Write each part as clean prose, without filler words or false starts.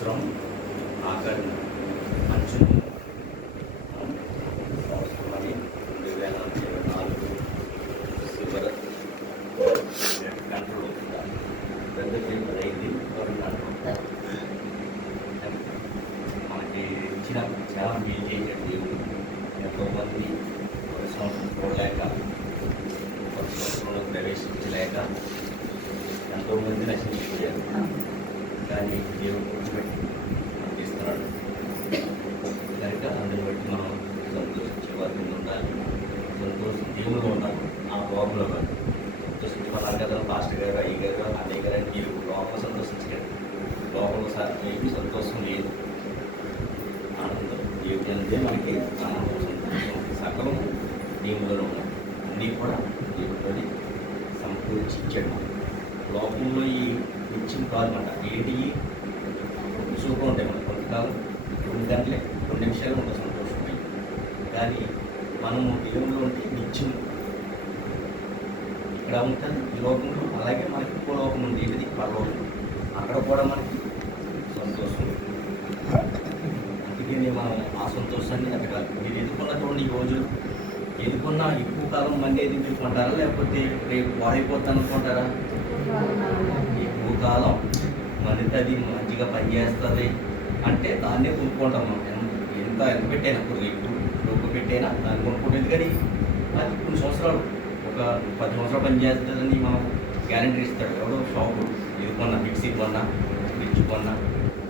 సంవత్సరం ఆఖరి అంచును సంవత్సరం 2024 చివరి గంటలు పెద్ద పేపర్ అయింది మనకి ఇచ్చిన చాలా మేలు చేయండి. ఎంతోమంది ఒక సంవత్సరం చూడలేక ఒక సంవత్సరంలో ప్రవేశించలేక ఎంతోమంది నశించిపోయారు. కానీ దేవుడు గుర్తుపెట్టి మనకి ఇస్తున్నాడు కనుక అందుని బట్టి మనం సంతోషించే వారికి ఉండాలి. సంతోషం దేవుడు ఉండాలి, ఆ లోపల సంతోషించమన్నారు కదా పాస్టర్ గారు, అయ్య గారు, అన్నయ్య గారు అని మీరు లోపల సంతోషించగలరు. లోపల మీకు సంతోషం లేదు, ఆనందం దేవుడు అంటే మనకి ఆనందం సంతోషం సకలం దేవుడిలో ఉన్నాయి. అన్నీ కూడా దేవుడిని సమకూర్చిచ్చాడు. లోకంలో ఈ నిత్యం కాదన్నమాట. ఏంటి సూపర్ ఉంటాయి మనకు కొంతకాలం 2 గంటలే 2 నిమిషాలు ఉంటుంది సంతోషమై. కానీ మనము దేవుళ్ళు ఉంటే నిత్యం ఇక్కడ ఉంటుంది ఈ లోకంలో. అలాగే మనకి ఇంకో లోకం ఉంది, ఏంటిది పరలోకం. అక్కడ కూడా మనకి సంతోషం. అందుకని మనం ఆ సంతోషాన్ని ఎదగాలి. మీరు ఎదుర్కొన్నటువంటి ఈ రోజులు ఎదుర్కొన్న ఎక్కువ కాలం మండేది ఎదుర్కొంటారా, లేకపోతే రేపు వారైపోతాను అనుకుంటారా? ఎక్కువ కాలం మనిది మంచిగా పనిచేస్తుంది అంటే దాన్నే కొనుక్కుంటాం మనం. ఎంత పెట్టైనా ఇప్పుడు రేపు డబ్బు పెట్టైనా దాన్ని కొనుక్కుంటుంది. కానీ అది కొన్ని సంవత్సరాలు ఒక 10 సంవత్సరాలు పనిచేస్తుందని మనం గ్యారంటీ ఇస్తాడు ఎవడో షాపు. ఇది కొన్నా, మిక్సీ కొన్నా, ఫ్రిడ్జ్ కొన్నా,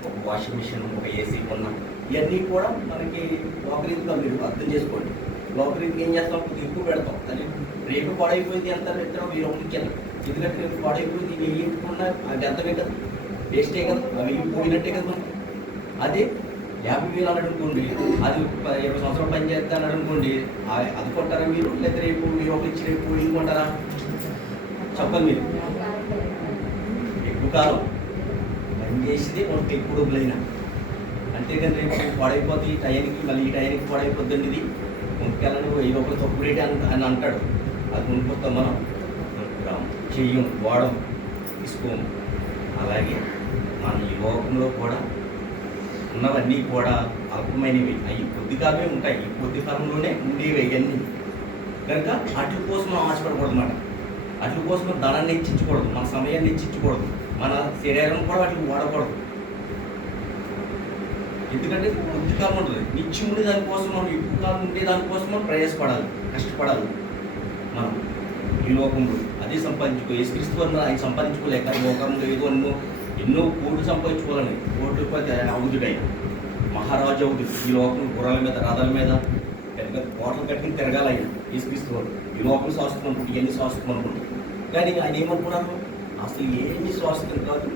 ఒక వాషింగ్ మిషన్, ఒక ఏసీ కొన్నా, ఇవన్నీ కూడా మనకి లోకరీతిగా మీరు అర్థం చేసుకోండి. లోకరీతికి ఏం చేస్తాం, ఎక్కువ పెడతాం. అది రేపు పాడైపోయింది ఎంత పెట్టారో మీరు ఇచ్చారు. ఎందుకంటే రేపు పాడైపోయింది వేయకుండా అది ఎంతమే కదా, వేస్టే కదా, అవి పోయినట్టే కదా మనకి. అదే 50,000 అని అనుకోండి, అది 20 సంవత్సరాలు పని చేస్తాను అనుకోండి, అది కొంటారా మీరు? లేదా రేపు మీరు ఒక ఇచ్చి రేపు ఇది కొంటారా? చెప్పండి మీరు. ఎక్కువ కాలం పని చేసేది మనకు ఎక్కువ డబ్బులైనా. అంతేగాని రేపు పాడైపోతుంది ఈ టైంకి, మళ్ళీ ఈ టైంకి పాడైపోద్దండి, ఇది కొనుక్కెళ్ళని ఈ ఒకరు తక్కువ రేటే అని అంటాడు. అది కొనుక్కొస్తాం మనం, చెయ్యం, వాడం, తీసుకోము. అలాగే మన ఈ లోకంలో కూడా ఉన్నవన్నీ కూడా అల్పమైనవి, అవి కొద్ది కాలమే ఉంటాయి. ఈ కొద్ది కాలంలోనే ఉండేవి అవన్నీ. కనుక వాటి కోసం మనం ఆశపడకూడదు అన్నమాట. వాటి కోసం మనం ధనాన్ని హెచ్చించకూడదు, మన సమయాన్ని హెచ్చించకూడదు, మన శరీరం కూడా వాటికి వాడకూడదు. ఎందుకంటే కొద్ది కాలం ఉంటుంది, నిత్యం ఉండే దానికోసం మనం, ఎక్కువ కాలం ఉండే దానికోసం మనం ప్రయాసపడాలి, కష్టపడాలి. మనం ఈ లోకంలో అదే యేసుక్రీస్తు వలన ఆయన సంపాదించుకోలేక ఈ లోకంలో ఏదో ఎన్నో కోట్లు సంపాదించుకోవాలని, కోట్లు అవుతుడై మహారాజు అవుతుంది. ఈ లోకం గుర్రాల మీద, రథాల మీద పెద్ద పెద్ద కోటలు కట్టుకుని తిరగాలయ్యా యేసుక్రీస్తు వారు. ఈ లోకం శాశ్వతం అనుకుంటే, ఇవన్నీ శాశ్వతం అనుకుంటాం. కానీ ఆయన ఏమనుకున్నారు, అసలు ఏమీ శాశ్వతం కాదు,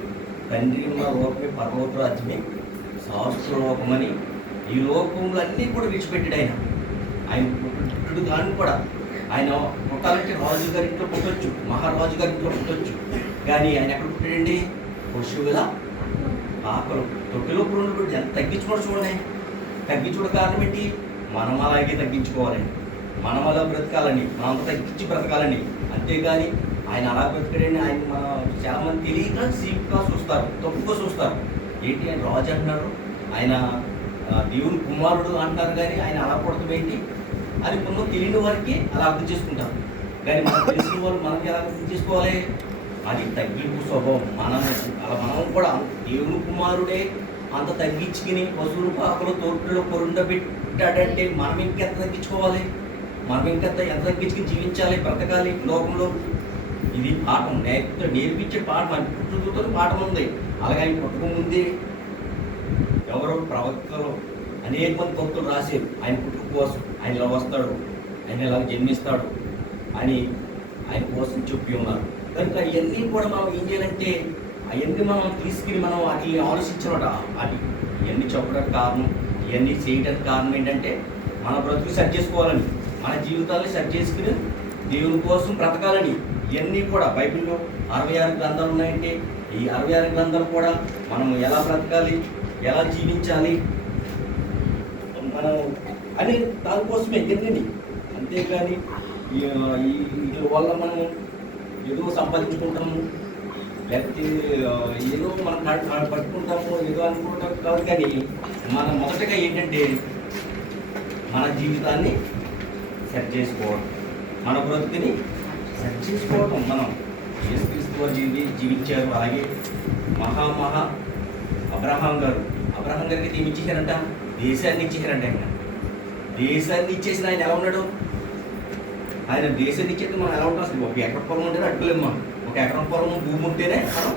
తండ్రి ఉన్న లోకమే పరలోక రాజ్యమే శాశ్వత లోకమని ఈ లోకంలో అన్నీ కూడా విడిచిపెట్టాడు. ఆయన పుట్టుడు కానీ కూడా ఆయన పుట్టాలంటే రాజు గారి ఇంట్లో పుట్టొచ్చు, మహారాజు గారి ఇంట్లో పుట్టొచ్చు. కానీ ఆయన ఎక్కడ పుట్టాడండి? పశువుల ఆకలు తొట్టిలో పురుగు. ఎంత తగ్గించుకోవడం చూడండి. తగ్గించుకోవడం కారణం ఏంటి? మనం అలాగే తగ్గించుకోవాలండి, మనం అలా బ్రతకాలని, మనం అంత తగ్గించి బ్రతకాలని. అంతేగాని ఆయన అలా బ్రతకడండి. ఆయన మన చాలామంది తెలియక సీపుగా చూస్తారు, తప్పుగా చూస్తారు. ఏంటి ఆయన రాజు అంటున్నారు, ఆయన దేవుని కుమారుడు అంటున్నారు, కానీ ఆయన అలా పుడతాం ఏంటి అని కొంచెం తెలియని వారికి అలా అర్థం చేసుకుంటారు. కానీ మనకు తెలిసిన వాళ్ళు మనం ఎలా అర్థం చేసుకోవాలి? అది తగ్గింపు స్వభావం. మనం కూడా దేవుని కుమారుడే అంత తగ్గించుకుని పశువులు పాకలు తోటలో పొరుండబెట్టాడంటే మనం ఇంకెంత తగ్గించుకోవాలి? మనం ఇంకెంత ఎంత తగ్గించుకుని జీవించాలి, బ్రతకాలి లోకంలో? ఇది పాఠం, నేర్పించే పాఠం. ఆయన పుట్టుకతో పాఠం ఉంది. అలాగే ఆయన పుట్టుక ముందే ఎవరో ప్రవక్తలు అనేక మంది భక్తులు రాశారు ఆయన పుట్టుక కోసం. ఆయన ఇలా వస్తాడు, ఆయన ఇలా జన్మిస్తాడు అని ఆయన కోసం చెప్పి ఉన్నారు. కనుక ఇవన్నీ కూడా మనం ఏం చేయాలంటే అవన్నీ మనం తీసుకుని మనం వాటిని ఆలోచించమాట. అది ఇవన్నీ చెప్పడానికి కారణం, ఇవన్నీ చేయడానికి కారణం ఏంటంటే మన బ్రతుకు సెట్ చేసుకోవాలని, మన జీవితాన్ని సెట్ చేసుకుని దేవుని కోసం బ్రతకాలని. ఇవన్నీ కూడా బైబిల్లో 66 గ్రంథాలు ఉన్నాయంటే ఈ 66 గ్రంథాలు కూడా మనం ఎలా బ్రతకాలి, ఎలా జీవించాలి మనం అని దానికోసమే ఇవన్నీ. అంతేకాని వీటి వల్ల మనం ఏదో సంపాదించుకుంటాము, లేకపోతే ఏదో మనం పట్టుకుంటాము ఏదో అనుకుంటాం కాదు. కానీ మనం మొదటగా ఏంటంటే మన జీవితాన్ని సెట్ చేసుకోవడం, మన బ్రతుకుని సెట్ చేసుకోవటం. మనం యేసుక్రీస్తు వారు జీవించారు. అలాగే మహా అబ్రహాం గారికి ఏమి ఇచ్చేసారంట? దేశాన్ని ఇచ్చేసారంట. ఆయన దేశాన్ని ఇచ్చేసిన ఆయన ఎలా ఉన్నాడు? ఆయన దేశాన్ని ఇచ్చేది మనం ఎలా ఉంటాం? అసలు ఒక ఎకరం పొలం ఉంటేనే అడ్డుకోలేము. మనం ఒక ఎకరం పొలం భూమి ఉంటేనే మనం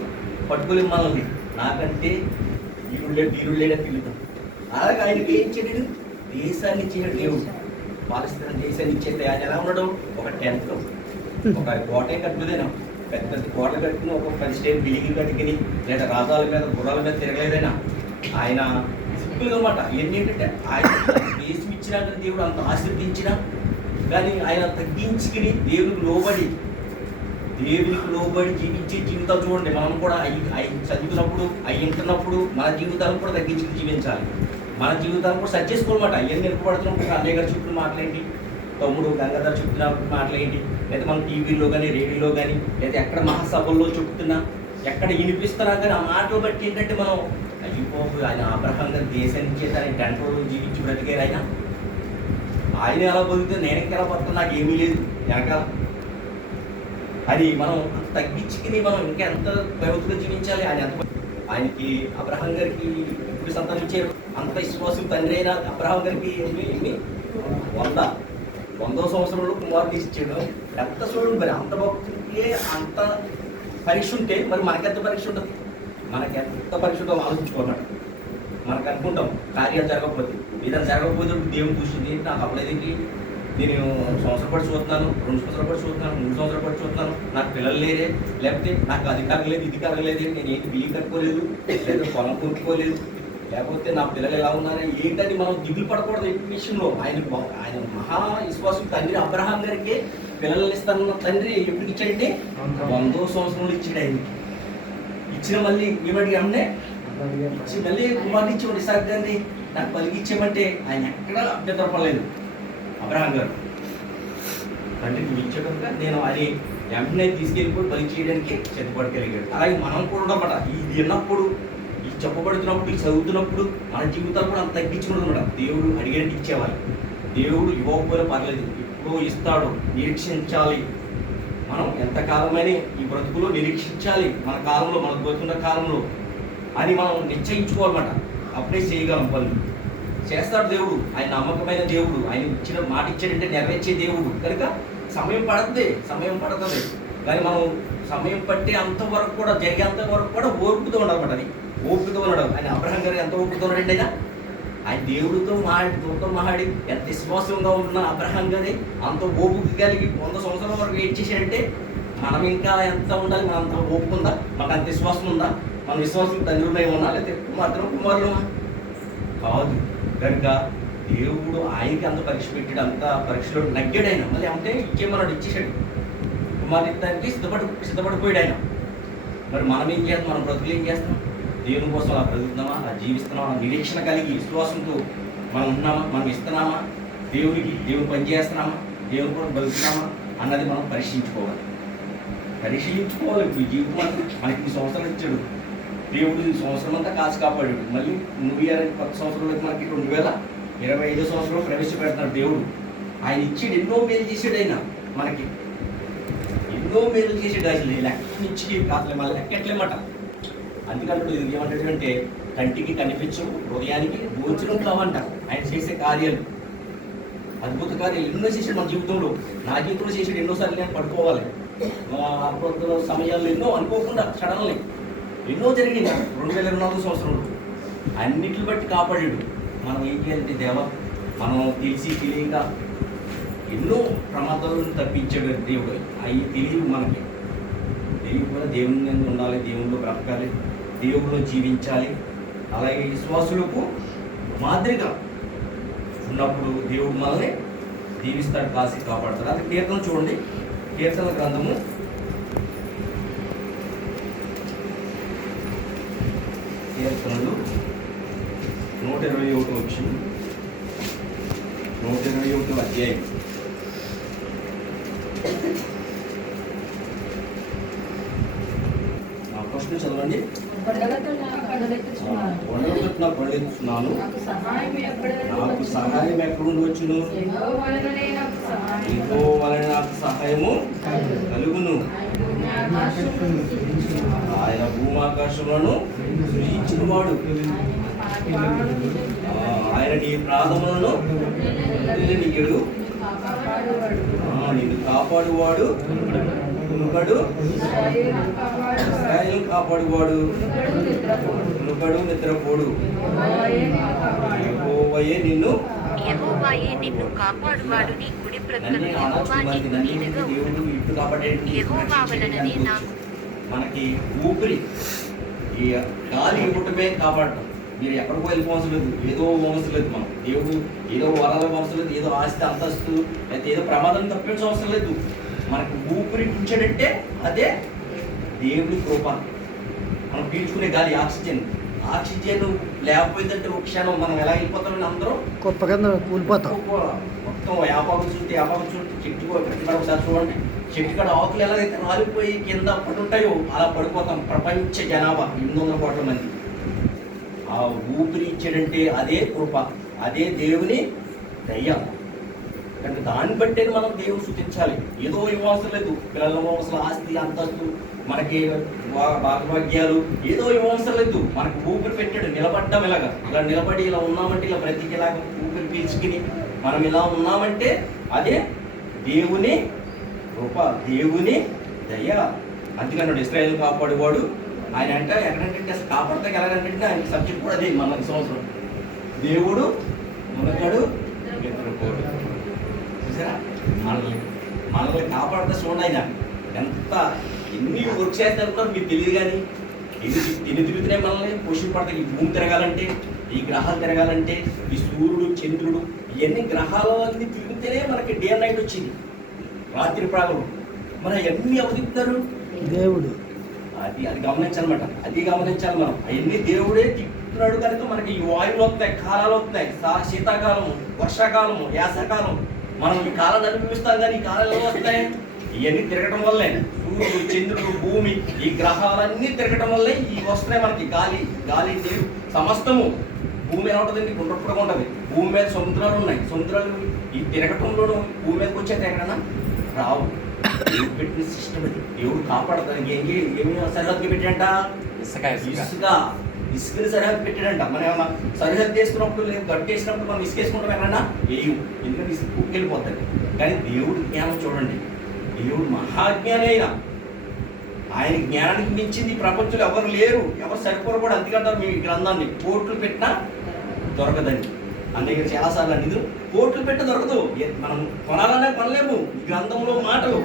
పట్టుకోలేము మనల్ని. నాకంటే తీరుడు లేడని తిరుగుతాం. అలాగే ఆయనకి ఏం చేయడు? దేశాన్ని ఇచ్చేసాడు దేవుడు. పాలిస్తున్న దేశాన్ని ఇచ్చేస్తే ఆయన ఎలా ఉన్నాడు? ఒక టెంట్, ఒక కోట కట్టుకునేదైనా, పెద్ద కోటలు కట్టుకుని ఒక 10 స్టేట్ బిల్డింగ్ కట్టుకుని లేదా రాజాల మీద గుర్రాల మీద తిరగలేదైనా. ఆయన సింపుల్గా మాట ఏంటంటే ఆయన దేశం ఇచ్చినా కానీ దేవుడు అంత ఆశీర్వదించినా కానీ ఆయన తగ్గించుకుని దేవునికి లోబడి జీవించే జీవితాలు చూడండి. మనం కూడా అవి చదువుతున్నప్పుడు అవి వింటున్నప్పుడు మన జీవితాలను కూడా తగ్గించుకుని జీవించాలి. మన జీవితాలను కూడా సెట్ చేసుకోవాలన్నమాట. అవన్నీ నిలబడుతున్నప్పుడు అన్నయ్య గారు చెప్తున్న మాటలేంటి, తమ్ముడు గంగాధర్ చెప్తున్న మాటలేంటి, లేదా మన టీవీలో కానీ రేడియోలో కానీ లేదా ఎక్కడ మహాసభల్లో చెప్తున్నా ఎక్కడ వినిపిస్తున్నా కానీ ఆ మాటలు బట్టి ఏంటంటే మనం అయిపోయి ఆయన అబ్రహాం గారి దేశానికి ఆయన గంటలు జీవించి బ్రతికారు. ఆయన ఎలా బతుకుతే నేను ఎలా బతుకుతా, నాకు ఏమీ లేదు వెనకాల అది మనం తగ్గించుకుని మనం ఇంకా ఎంత పవిత్రంగా జీవించాలి. ఆయనకి అబ్రహాం గారికి ఎప్పుడు సంతానించారు? అంత విశ్వాసం తండ్రి అయిన అబ్రహాం గారికి 100వ సంవత్సరంలో కుమారుడు ఇచ్చాడు. ఎంత చూడండి మరి, అంత భక్తుడికి అంత పరీక్ష ఉంటే మరి మనకెంత పరీక్ష ఉంటుంది? మనకెంత పరీక్ష ఉంటుందో ఆలోచించుకోమాట. మనకు అనుకుంటాం కార్యాలు జరగకపోతే, ఏదైనా జరగకపోతే దేవుని చూసింది నాకు అవ్వలేదేంటి, నేను సంవత్సరం పడి చూస్తున్నాను, 2 సంవత్సరాలు పడి చూస్తున్నాను, 3 సంవత్సరాలు పడి చూస్తున్నాను, నాకు పిల్లలు లేరే, లేకపోతే నాకు అధికారం లేదు, ఇది కలగలేదు, నేను ఏంటి బిల్లు కట్టుకోలేదు, లేదా పొలం కొనుక్కోలేదు, లేకపోతే నా పిల్లలు ఎలా ఉన్నారా ఏంటని మనం దిగులు పడకూడదు. ఎట్టి విషయంలో ఆయన మహా విశ్వాసం తండ్రి అబ్రహాం గారికి పిల్లలు ఇస్తానన్న తండ్రి ఎప్పుడు ఇచ్చాడంటే 100వ సంవత్సరంలో ఇచ్చాడు. ఆయన ఇచ్చిన మళ్ళీ ఏమడిగా అంటే ఇచ్చి మళ్ళీ కుమారుడు ఇచ్చేవాడు ఇసాక్ గారిని నాకు పలికిచ్చామంటే ఆయన ఎక్కడ అభ్యంతరపడలేదు. అబ్రహాం గారు తండ్రికి ఇచ్చాక నేను అది వెంటనే తీసుకెళ్ళిపోయి బలి చేయడానికి సిద్ధపడగలిగాడు. అలాగే మనం కూడా ఉండమాట. ఇది విన్నప్పుడు, ఇది చెప్పబడుతున్నప్పుడు, ఇది చదువుతున్నప్పుడు మన జీవితాలు కూడా అంత తగ్గించుకున్నది అనమాట. దేవుడు అడిగేటి ఇచ్చేవాళ్ళు. దేవుడు ఇవ్వకపోయినా పర్లేదు, ఎప్పుడో ఇస్తాడు. నిరీక్షించాలి. మనం ఎంతకాలమైన ఈ బ్రతుకులో నిరీక్షించాలి. మన కాలంలో, మనకు బతుకున్న కాలంలో అని మనం నిశ్చయించుకోవాలన్నమాట. అప్పుడే చేయగలం పనులు. చేస్తాడు దేవుడు. ఆయన నమ్మకమైన దేవుడు. ఆయన ఇచ్చిన మాట ఇచ్చాడంటే నెరవేర్చే దేవుడు కనుక సమయం పడుతుంది. కానీ మనం సమయం పట్టే అంతవరకు కూడా, జరిగేంత వరకు కూడా ఓర్పుతో ఉండాలన్నమాట. అది ఓపికతో ఉండడం. ఆయన అబ్రహాం గారు ఎంత ఓపికతో ఉన్నాడండి. ఆయన దేవుడితో మాట్లాడి ఎంత విశ్వాసంగా ఉన్న అబ్రహాం గారి అంత ఓపిక కలిగి 100 సంవత్సరాల వరకు వెయిట్ చేశాడంటే మనం ఇంకా ఎంత ఉండాలి? మన అంత ఓపిక ఉందా? మనకు అంత విశ్వాసం ఉందా? మన విశ్వాసం తండ్రులై ఉన్నా లేకపోతే కుమారులమా? కాదు. కనుక దేవుడు ఆయనకి అంత పరీక్ష పెట్టాడు. అంత పరీక్షలో నగ్గాడు ఆయన. మళ్ళీ అంటే ఇచ్చేమన్నాడు, ఇచ్చేసాడు. కుమారుడు ఇస్తానికి సిద్ధపడిపోయాడు ఆయన. మరి మనం ఏం చేస్తాం? మన బ్రతుకులు ఏం చేస్తాం? దేవుని కోసం అలా బ్రతుకుతున్నామా, అలా నిరీక్షణ కలిగి విశ్వాసంతో మనం ఉన్నామా, మనం ఇస్తున్నామా, దేవుని పని చేస్తున్నామా, దేవుని కూడా బ్రతుకుతున్నామా అన్నది మనం పరీక్షించుకోవాలి. ఇప్పుడు జీవితం మనకి ఈ సంవత్సరాలు ఇచ్చాడు దేవుడు. ఈ సంవత్సరం అంతా కాచి కాపాడాడు. మళ్ళీ 2020 సంవత్సరంలోకి మనకి 2025 సంవత్సరంలో ప్రవేశపెడుతున్నాడు దేవుడు. ఆయన ఇచ్చాడు, ఎన్నో మేలు చేశాడు. ఆయన మనకి ఎన్నో మేలు చేసాడు. అసలు లెక్క నుంచి అసలు మళ్ళీ లెక్కట్లేమాట. అందుకంటే ఇది ఏమంటాడంటే కంటికి కనిపించవు, హృదయానికి గోచరం కావంట ఆయన చేసే కార్యాలు. అద్భుత కార్యాలు ఎన్నో చేశాడు మన జీవితంలో. నా జీవితంలో చేసాడు. ఎన్నోసార్లు నేను పడుకోవాలి అద్భుత సమయాల్లో, ఎన్నో అనుకోకుండా సడన్లీ ఎన్నో జరిగింది 2024 సంవత్సరంలో. అన్నిటిని బట్టి కాపాడాడు. మనం ఏం చేయాలంటే దేవ, మనం తెలియక ఎన్నో ప్రమాదాలను తప్పించాడు దేవుడు. అవి తెలియదు మనకి. తెలియకపోతే దేవుని ఉండాలి, దేవునిలో బ్రతకాలి, దేవుడిలో జీవించాలి. అలాగే విశ్వాసులకు మాదిరిగా ఉన్నప్పుడు దేవుడు మనల్ని దీవిస్తాడు, కాసి కాపాడతాడు. అది కీర్తన చూడండి. కీర్తన గ్రంథము 121 వచ్చింది. 121 అధ్యాయం. చెప్పండి. కొండలెత్తున కొండెత్తుతున్నాను, నాకు సహాయం ఎక్కడ నుండి వచ్చును? ఇంకో వలన నాకు సహాయము కలుగును. ఆయన భూమాకాశములను సృజించిన వాడు, ఆయన నీ ప్రాణములను వదిలినీయడు, నిన్ను కాపాడువాడు, కునుకడు, ఇశ్రాయేలును కాపాడువాడు కునుకడు, నిద్రపోడు. యెహోవాయే నిన్ను కాపాడువాడు, నీ కుడి ప్రక్కన యెహోవా నీకు నీడగా ఉండును. యెహోవా వలననే నాకు మనకి ఊపిరి, ఈ గాలి ఇవ్వటమే కాపాడటం. మీరు ఎక్కడికో వెళ్ళిపోవలసిన లేదు, ఏదో అవసరం లేదు. మనం దేవుడు ఏదో వరాల అవసరం లేదు, ఏదో ఆస్తి అంతస్తు లేకపోతే ఏదో ప్రమాదం తప్పించడం అవసరం లేదు. మనకు ఊపిరి ఉంచాడంటే అదే దేవుడి కృప. మనం పీల్చుకునే గాలి ఆక్సిజన్ లేకపోయిందంటే ఒక క్షణం మనం ఎలా వెళ్ళిపోతామని అందరూ గొప్ప కింద కూలిపోతాం. మొత్తం యాపాకు చూస్తే చెట్టు ఒకసారి చూడండి, చెట్టు కాడ ఆకులు ఎలాగైతే రాలిపోయి కింద పడుంటాయో అలా పడిపోతాం. ప్రపంచ జనాభా 800 కోట్ల మంది. ఆ ఊపిరి ఇచ్చాడంటే అదే కృప, అదే దేవుని దయ. అంటే దాన్ని బట్టే మనం దేవుడు సూచించాలి. ఏదో ఇవ్వవసరం లేదు, పిల్లలు అసలు ఆస్తి అంతస్తు మనకి భాగ్యాలు ఏదో ఇవ్వవసరం లేదు. మనకు ఊపిరి పెట్టాడు, నిలబడ్డం ఇలాగా, ఇలా నిలబడి ఇలా ఉన్నామంటే, ఇలా బ్రతికిలాగా ఊపిరి పీల్చుకుని మనం ఇలా ఉన్నామంటే అదే దేవుని కృప, దేవుని దయ. అందుకన్నాడు ఇశ్రాయేలును కాపాడువాడు. ఆయన అంటే ఎక్కడంటే అసలు కాపాడతాకి ఎలాగంటే ఆయన సబ్జెక్ట్ కూడా అదే. మన సంవత్సరం దేవుడు మునగాడు, నిద్రపోడు. చూసారా, మనల్ని కాపాడుతా చూడండి. ఆయన ఎంత ఎన్ని వర్క్ చేస్తారు మీకు తెలియదు. కానీ ఎన్ని తిరుగుతున్నాయి మనల్ని పోషింపడతాయి. ఈ భూమి తిరగాలంటే, ఈ గ్రహాలు తిరగాలంటే, ఈ సూర్యుడు చంద్రుడు ఇవన్నీ గ్రహాలు అన్నీ తిరిగితేనే మనకి డే అండ్ నైట్ వచ్చింది, రాత్రి ప్రాగలు. మన ఎన్ని అవతిస్తారు దేవుడు. అది గమనించాలన్నమాట, అది గమనించాలి మనం. అవన్నీ దేవుడే తిప్పుతున్నాడు కనుక మనకి ఈ వాయువులు వస్తున్నాయి, కాలాలు వస్తున్నాయి. శీతాకాలము, వర్షాకాలము, యాసకాలం. మనం ఈ కాలాన్ని అనుభవిస్తాం, కానీ ఈ కాలంలో వస్తాయి ఇవన్నీ తిరగటం వల్లే. సూర్యుడు చంద్రుడు భూమి ఈ గ్రహాలన్నీ తిరగటం వల్లే ఈ వస్తున్నాయి మనకి. గాలి నీరు సమస్తము. భూమి ఎలా ఉంటుందండి? గుండ్రపుడుగా ఉంటుంది. భూమి మీద సముద్రాలు ఉన్నాయి. సముద్రాలు ఈ తిరగటంలోనూ భూమి మీదకి వచ్చేది ఎక్కడన్నా రావు. దేవుడు పెట్టిన సిస్టమ్ అది. దేవుడు కాపాడతానికి ఏమి సరిహద్దు పెట్టాడంట? ఇసుకని సరిహద్దు పెట్టాడంట. మనం ఏమన్నా సరిహద్దు వేసుకున్నప్పుడు లేదు గట్టు వేసినప్పుడు మనం ఇసుక వేసుకుంటాం ఎక్కడన్నా వేయు, ఎందుకంటే ఇసుక కుక్కెళ్ళిపోతుంది. కానీ దేవుడు జ్ఞానం చూడండి, దేవుడు మహాజ్ఞాని. ఆయన జ్ఞానానికి మించింది ప్రపంచంలో ఎవరు లేరు, ఎవరు సరిపోరు కూడా. అందుకంటారు మీ గ్రంథాన్ని కోట్లు పెట్టినా దొరకదండి. అందుకే చాలాసార్లు ఇది కోట్లు పెట్టి దొరకదు. మనం కొనాలనే కొనలేము ఈ గ్రంథంలో మాటలు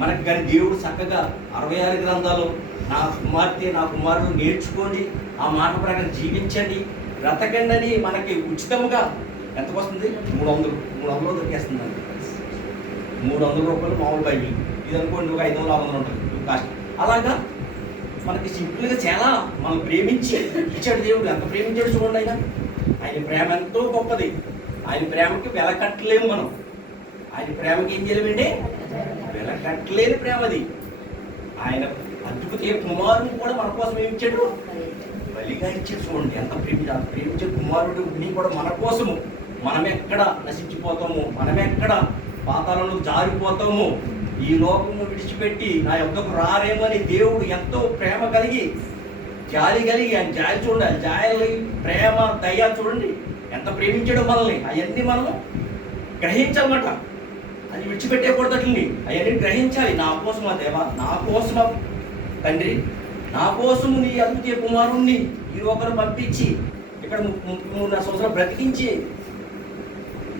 మనకి. కానీ దేవుడు చక్కగా 66 గ్రంథాలు, నా కుమార్తె నా కుమారుడు నేర్చుకోండి, ఆ మాట ప్రకారం జీవించండి, బ్రతకండి అని మనకి ఉచితంగా ఎంతకు వస్తుంది? 300 దొరికేస్తుందండి. 300 రూపాయలు మామూలు బైబిల్. ఇది అనుకోండి ఒక 500-600 ఉంటుంది కాస్ట్. అలాగా మనకి సింపుల్గా చాలా మనం ప్రేమించి ఇచ్చాడు దేవుడు. ఎంత ప్రేమించాడు చూడండి. ఆయన ప్రేమ ఎంతో గొప్పది. ఆయన ప్రేమకి వెలకట్టలేము మనం. ఆయన ప్రేమకి ఏం చేయలేమండి? వెలకట్టలేని ప్రేమ అది. ఆయన అద్భుత కుమారుడు కూడా మన కోసం ఏమి ఇచ్చాడు? బలిగా ఇచ్చాడు. చూడండి ఎంత ప్రేమించే కుమారుడు కూడా మన కోసము. మనమెక్కడ నశించిపోతాము, మనమెక్కడ పాతాళంలో జారిపోతాము, ఈ లోకము విడిచిపెట్టి నా యొద్దకు రారేమని దేవుడు ఎంతో ప్రేమ కలిగి, జాలి కలిగి, ఆయన జాలి చూడాలి, జాలి ప్రేమ దయ చూడండి ఎంత ప్రేమించాడో మనల్ని. అవన్నీ మనము గ్రహించాలన్నమాట. అది విడిచిపెట్టేకూడదు. అట్లని అవన్నీ గ్రహించాలి. నా కోసమా దేవా, నా కోసమా తండ్రి, నా కోసము నీ అద్భుత కుమారుణ్ణి ఈ ఒకరు పంపించి ఇక్కడ 3 సంవత్సరాలు బ్రతికించి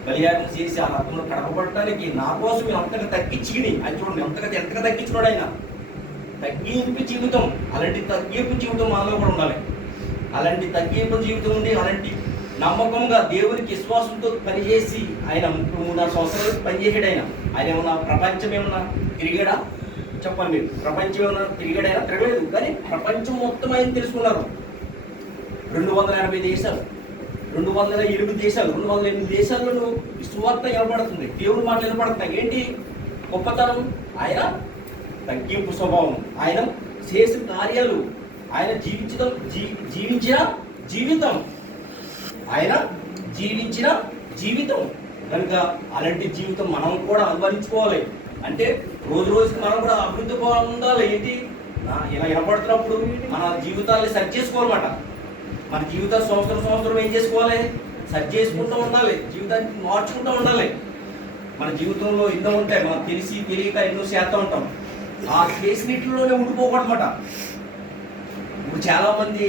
బలియాగం చేసి ఆ రకంలో కడపబడటానికి నా కోసం అంతగా తగ్గించుకుని ఆయన చూడండి ఎంతగా తగ్గించుకోడు. ఆయన తగ్గింపు జీవితం, అలాంటి తగ్గింపు జీవితం మనలో కూడా ఉండాలి. అలాంటి తగ్గింపు జీవితం ఉండి అలాంటి నమ్మకంగా దేవునికి విశ్వాసంతో పనిచేసి ఆయన 3-4 సంవత్సరాలు పనిచేసాడు. ఆయన ఏమన్నా ప్రపంచం ఏమన్నా తిరిగాడా? చెప్పండి మీరు. ప్రపంచం ఏమన్నా తిరిగాడు? ఆయన తిరగలేదు. కానీ ప్రపంచం మొత్తం ఆయన తెలుసుకున్నారు. 280 దేశాలు, 208 దేశాలు, 208 దేశాల్లో సువార్త వినపడుతుంది, దేవుడి మాటలు వినపడుతున్నాయి. ఏంటి గొప్పతనం? ఆయన తగ్గింపు స్వభావం, ఆయన చేసిన కార్యాలు, ఆయన జీవించిన జీవితం, ఆయన జీవించిన జీవితం కనుక అలాంటి జీవితం మనం కూడా అనుభవించుకోవాలి. అంటే రోజు రోజుకి మనం కూడా అభివృద్ధి ఉండాలి. ఏంటి ఇలా వినపడుతున్నప్పుడు మన జీవితాన్ని సరి చేసుకోవాలన్నమాట. మన జీవితాలు సంవత్సరం ఏం చేసుకోవాలి, సరి చేసుకుంటూ ఉండాలి, జీవితాన్ని మార్చుకుంటూ ఉండాలి. మన జీవితంలో ఎన్నో ఉంటాయి, మనం తెలిసి తెలియక ఎన్నో చేస్తూ ఉంటాం. ఆ చేసినట్లోనే ఉండిపోకూడదన్నమాట. ఇప్పుడు చాలా మంది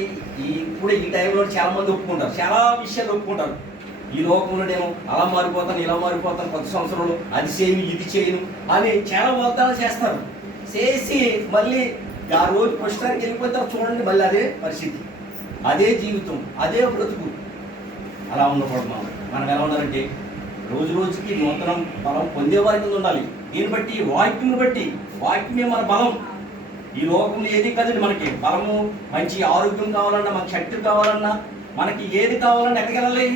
ఇప్పుడు ఈ టైంలో చాలా మంది ఒప్పుకుంటారు, చాలా విషయాలు ఒప్పుకుంటారు. ఈ లోకంలో నేను అలా మారిపోతాను, ఇలా మారిపోతాను, కొత్త సంవత్సరంలో అది చేయను ఇది చేయను అని చాలా వాగ్దానాలు చేస్తారు. చేసి మళ్ళీ ఆ రోజు పుష్టానికి వెళ్ళిపోతారు. చూడండి మళ్ళీ అదే పరిస్థితి, అదే జీవితం, అదే బ్రతుకు. అలా ఉండకూడదు. మనం ఎలా ఉండాలంటే రోజు రోజుకి నూతన బలం పొందే వారి కింద ఉండాలి. దీన్ని బట్టి వాక్యం బట్టి, వాక్యమే మన బలం. ఈ లోకంలో ఏది కదండి మనకి బలము. మంచి ఆరోగ్యం కావాలన్నా, మనకి శక్తి కావాలన్నా, మనకి ఏది కావాలన్నా ఎక్కడికి వెళ్ళాలి,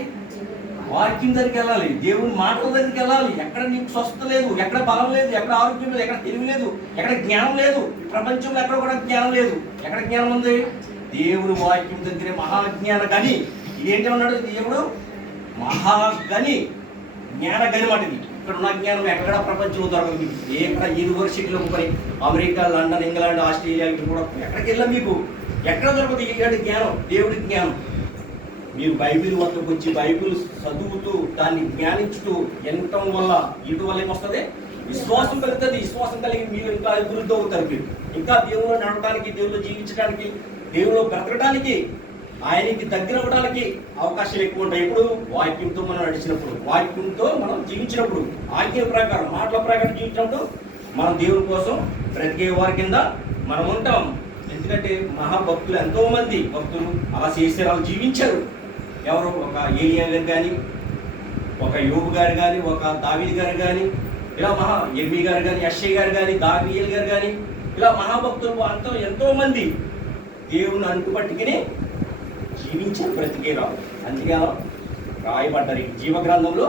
వాక్యం దగ్గరికి వెళ్ళాలి, దేవుని మాటల దగ్గరికి వెళ్ళాలి. ఎక్కడ నీకు స్వస్థత లేదు, ఎక్కడ బలం లేదు, ఎక్కడ ఆరోగ్యం లేదు, ఎక్కడ తెలివి లేదు, ఎక్కడ జ్ఞానం లేదు, ప్రపంచంలో ఎక్కడ కూడా జ్ఞానం లేదు. ఎక్కడ జ్ఞానం ఉంది, దేవుని వాక్యం దగ్గరే మహాజ్ఞాన గని. ఇదేంటి అన్నాడు దేవుడు, మహాగని, జ్ఞాన గని వాటిది. ఇక్కడ ఉన్న జ్ఞానం ఎక్కడ ప్రపంచంలో దొరకదు. ఎక్కడ యూనివర్సిటీలో పోయి అమెరికా, లండన్, ఇంగ్లాండ్, ఆస్ట్రేలియా కూడా ఎక్కడికి వెళ్ళా మీకు ఎక్కడ దొరకదు ఇలాంటి జ్ఞానం, దేవుడి జ్ఞానం. మీరు బైబిల్ వద్దకు వచ్చి బైబిల్ చదువుతూ దాన్ని జ్ఞానించుతూ వినటం వల్ల వీటి వల్ల ఏమొస్తుంది, విశ్వాసం కలుగుతుంది. విశ్వాసం కలిగి మీరు ఇంకా అభివృద్ధి అవుతారు. మీరు ఇంకా దేవుళ్ళు నడవడానికి, దేవుళ్ళు జీవించడానికి, దేవుళ్ళు బ్రతకడానికి, ఆయనకి దగ్గర అవ్వడానికి అవకాశాలు ఎక్కువ ఉంటాయి. ఇప్పుడు వాక్యంతో మనం నడిచినప్పుడు, వాక్యంతో మనం జీవించినప్పుడు, ఆజ్ఞ ప్రకారం, మాటల ప్రకారం జీవించినప్పుడు మనం దేవుని కోసం బ్రతికే వారి కింద మనం ఉంటాం. ఎందుకంటే మహాభక్తులు, ఎంతో మంది భక్తులు అలా చేశారు, అలా జీవించారు. ఎవరు, ఒక ఏలియా గారు కానీ, ఒక యోబు గారు కానీ, ఒక దావీదు గారు కానీ, ఇలా ఎర్మీ గారు కానీ, యెషయా గారు కానీ, దానియేలు గారు కానీ, ఇలా మహాభక్తులు అంతా ఎంతో మంది దేవుని అనుకుపట్టుకుని జీవించారు, బ్రతికే రావు. అందుకే రాయబడ్డారు, జీవ గ్రంథంలో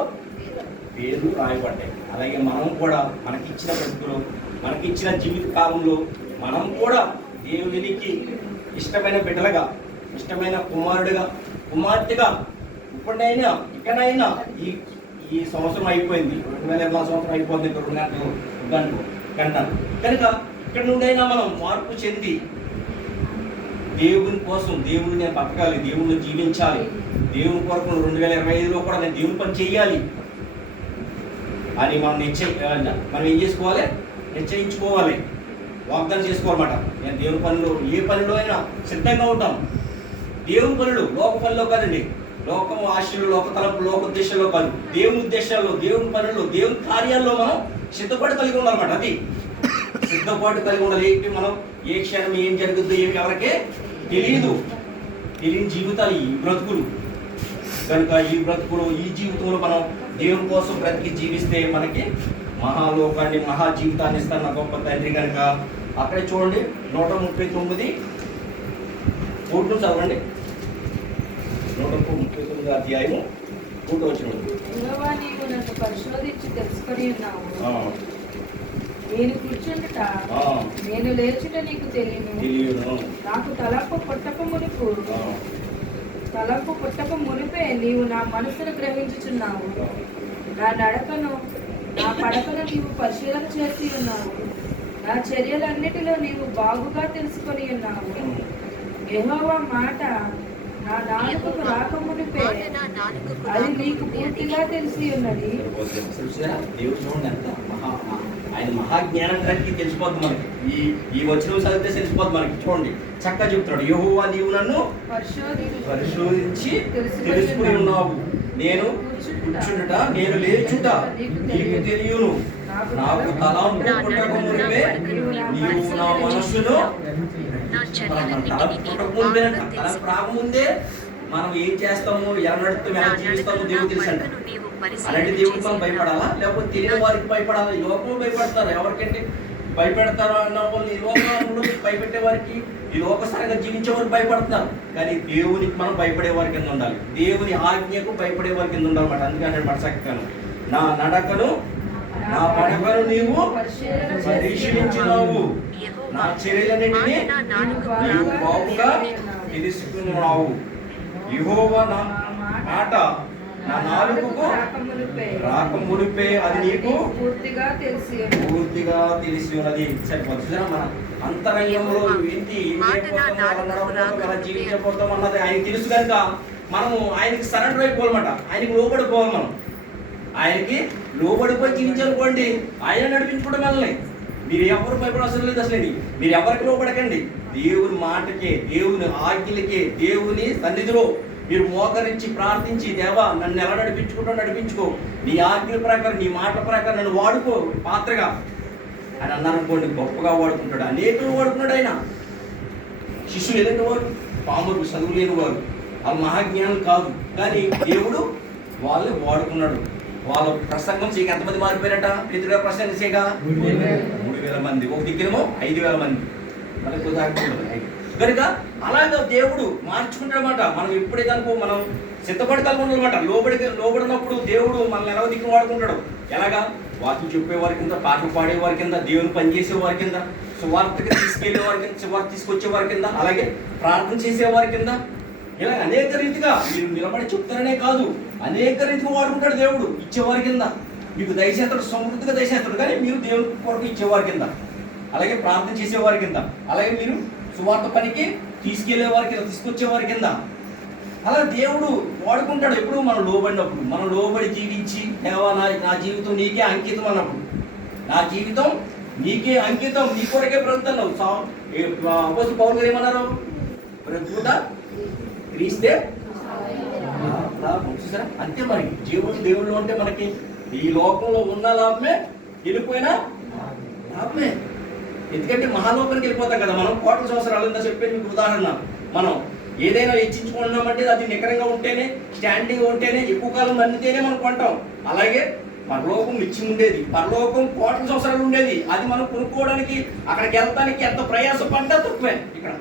పేర్లు రాయబడ్డాయి. అలాగే మనం కూడా మనకిచ్చిన బ్రతుకులో, మనకిచ్చిన జీవిత కాలంలో మనం కూడా దేవునికి ఇష్టమైన బిడ్డలుగా, ఇష్టమైన కుమారుడిగా, కుమార్తెగా ఇప్పుడైనా ఇక్కడైనా ఈ సంవత్సరం అయిపోయింది, 2024 సంవత్సరం అయిపోయింది. ఇక్కడ 2 గంటలు కనుక ఇక్కడ నుండైనా మనం మార్పు చెంది దేవుని కోసం, దేవుని నేను బతకాలి, దేవుని జీవించాలి, దేవుని కొరకు 2025లో కూడా నేను దేవుని పని చేయాలి అని మనం ఏం చేసుకోవాలి, నిశ్చయించుకోవాలి, వాగ్దానం చేసుకోవాలన్నమాట. నేను దేవుని పనిలో, ఏ పనిలో అయినా సిద్ధంగా ఉంటాం. దేవుని పనులు లోక పనిలో కాదండి, లోకం ఆశలు, లోక తలంపు, లోక ఉద్దేశాల్లో కాదు, దేవుని ఉద్దేశాల్లో, దేవుని పనుల్లో, దేవుని కార్యాల్లో మనం సిద్ధపాటు కలిగి ఉండాలన్నమాట. అది సిద్ధపాటు కలిగి ఉండాలి. ఏంటి, మనం ఏ క్షణం ఏం జరుగుతుందో ఏమి ఎవరికే తెలియదు. తెలియని జీవితాలు ఈ బ్రతుకులు. కనుక ఈ బ్రతుకులు, ఈ జీవితంలో మనం దేవుని కోసం బ్రతికి జీవిస్తే మనకి మహాలోకాన్ని, మహా జీవితాన్ని ఇస్తాను నా గొప్ప తండ్రి. కనుక అక్కడే చూడండి 139 కోట్లు చదవండి. 139 అధ్యాయము 1 వచనం. నీవు నన్ను పరిశోధించి తెలుసుకొని ఉన్నావు. నేను కూర్చుండుట, నేను లేచుట నీకు తెలియను. నాకు తలంపు పుట్టక మునిపే నీవు నా మనసును గ్రహించుచున్నావు. నా నడకను, నా పడకను నీవు పరిశీలన చేసి ఉన్నావు. నా చర్యలన్నిటిలో నీవు బాగుగా తెలుసుకొని ఉన్నావు. యెహోవా మాట నా నాలుకకు రాకమునిపే అది నీకు పూర్తిగా తెలిసి ఉన్నది. దేవుడు చూడండి ఎంత ఆయన మహాజ్ఞానానికి తెలిసిపోద్ది మనకి. ఈ వచనం చదివితే తెలిసిపోద్ది మనకి. చూడండి చక్కగా చెప్తున్నాడు, యెహోవా నీవు నన్ను పరిశోధించి తెలుసుకుని ఉన్నావు. నేను కూర్చుండుట, నేను లేచుట నీకు తెలియను. నాకు తలంపు పుట్టక మునిపే నీవు నా మనస్సును రాకముందే మనం ఏం చేస్తాము, ఎలా నడుస్తాము, ఎలా జీవిస్తాము దేవుడు తెలుసు అంట. అలాంటి దేవుడికి మనం భయపడాలా, లేకపోతే తెలియని వారికి భయపడాలా? ఈ లోకంలో భయపడతారు. ఎవరికంటే భయపెడతారు అన్న వాళ్ళు ఈ లోకంలో భయపెట్టే వారికి, ఈ లోకసారిగా జీవించే వారికి భయపడుతున్నారు. కానీ దేవునికి మనం భయపడే వారి కింద ఉండాలి, దేవుని ఆజ్ఞకు భయపడే వారి కింద ఉండాలన్నమాట. అందుకని మనసక్కాను, నా నడకను, నా పడకను నీవు పరిశీలించినావు. యెహోవా చర్యలన్నిటినీ మాట నా నాలుకకు నీవు బాగుగా రాకుండా తెలుసుకున్నావు. యెహోవా నా మాట నా నాలుకకు రాకమునిపే అది నీకు పూర్తిగా తెలిసి ఉన్నది. సరిపోతుంది మన అంతరంగంలో ఏంటి ఎలా జీవించబోతాం అన్నది ఆయన తెలుసు కనుక మనము ఆయనకి సరెండర్ అయిపోవాలన్నమాట. ఆయనకి లోబడిపోవాలి. మనం ఆయనకి లోబడిపోయి జీవించాలనుకోండి, ఆయన నడిపించుకోవడం మనల్ని. మీరు ఎవరు భయపడవసరం లేదు. అసలు మీరు ఎవరికి లోబడకండి. దేవుని మాటకే, దేవుని ఆజ్ఞలకే, దేవుని సన్నిధిలో మీరు మోకరించి ప్రార్థించి, దేవా నన్ను ఎలా నడిపించుకో, నీ ఆజ్ఞల ప్రకారం, నీ మాటల ప్రకారం నన్ను వాడుకో పాత్రగా అని అన్నారనుకోండి, గొప్పగా వాడుకుంటాడు. అనేకులు వాడుకున్నాడు ఆయన. శిష్యులు ఎలాంటి వారు? పాములు, చదువు లేని వారు, వాళ్ళు మహాజ్ఞానం కాదు, కానీ దేవుడు వాళ్ళని వాడుకున్నాడు. వాళ్ళ ప్రసంగం చేయక ఎంతమంది మారిపోయారట? పేతురు గారు ప్రసంగం చేయక 3,000 మంది, ఒక దిక్కునేమో 5,000 మంది. కనుక అలాగా దేవుడు మార్చుకుంటాడనమాట. మనం ఎప్పుడైతే అనుకో మనం సిద్ధపడతామన్నమాట. లోబడినప్పుడు దేవుడు మనల్ని ఎలా దిక్కు వాడుకుంటాడు. ఎలాగా? వాక్యం చెప్పేవారి కింద, పాటలు పాడేవారి కింద, దేవుని పనిచేసేవారి కింద, సువార్తకి తీసుకెళ్లేవారి కింద, సువార్త తీసుకొచ్చేవారి కింద, అలాగే ప్రార్థన చేసేవారి కింద, ఇలా అనేక రీతిగా మీరు నిలబడి చెప్తారనే కాదు, అనేక రీతిగా వాడుకుంటాడు దేవుడు. ఇచ్చేవారి కింద మీకు దయచేస్తాడు, సమృద్ధిగా దయచేస్తాడు. కానీ మీరు దేవుని కొరకు ఇచ్చేవారి కింద, అలాగే ప్రార్థన చేసేవారి కింద, అలాగే మీరు సువార్త పనికి తీసుకెళ్లేవారి కింద, తీసుకొచ్చేవారి కింద, అలా దేవుడు వాడుకుంటాడు. ఎప్పుడు మనం లోబడినప్పుడు, మనం లోబడి జీవించి, దేవా నా జీవితం నీకే అంకితం అన్నప్పుడు, నా జీవితం నీకే అంకితం, నీ కొరకే బ్రతుకుతున్నావు. పౌలు గారు ఏమన్నారు? బ్రతుకుట క్రీస్తే చూసారా? అంతే. మరి దేవుళ్ళు అంటే మనకి ఈ లోకంలో ఉన్న లాభమే, వెళ్ళిపోయినా లాభమే. ఎందుకంటే మహాలోకానికి వెళ్ళిపోతాం కదా మనం. కోట్ల సంవత్సరాలు ఉందా చెప్పేది మీకు ఉదాహరణ. మనం ఏదైనా హెచ్చించుకుంటున్నామంటే అది నికరంగా ఉంటేనే, స్టాండింగ్ ఉంటేనే, ఎక్కువ కాలం అందితేనే మనం కొంటాం. అలాగే పరలోకం నిత్యం ఉండేది, పరలోకం కోట్ల సంవత్సరాలు ఉండేది. అది మనం కొనుక్కోవడానికి, అక్కడికి వెళ్తానికి ఎంత ప్రయాసపడ్డా తక్కువే. ఇక్కడ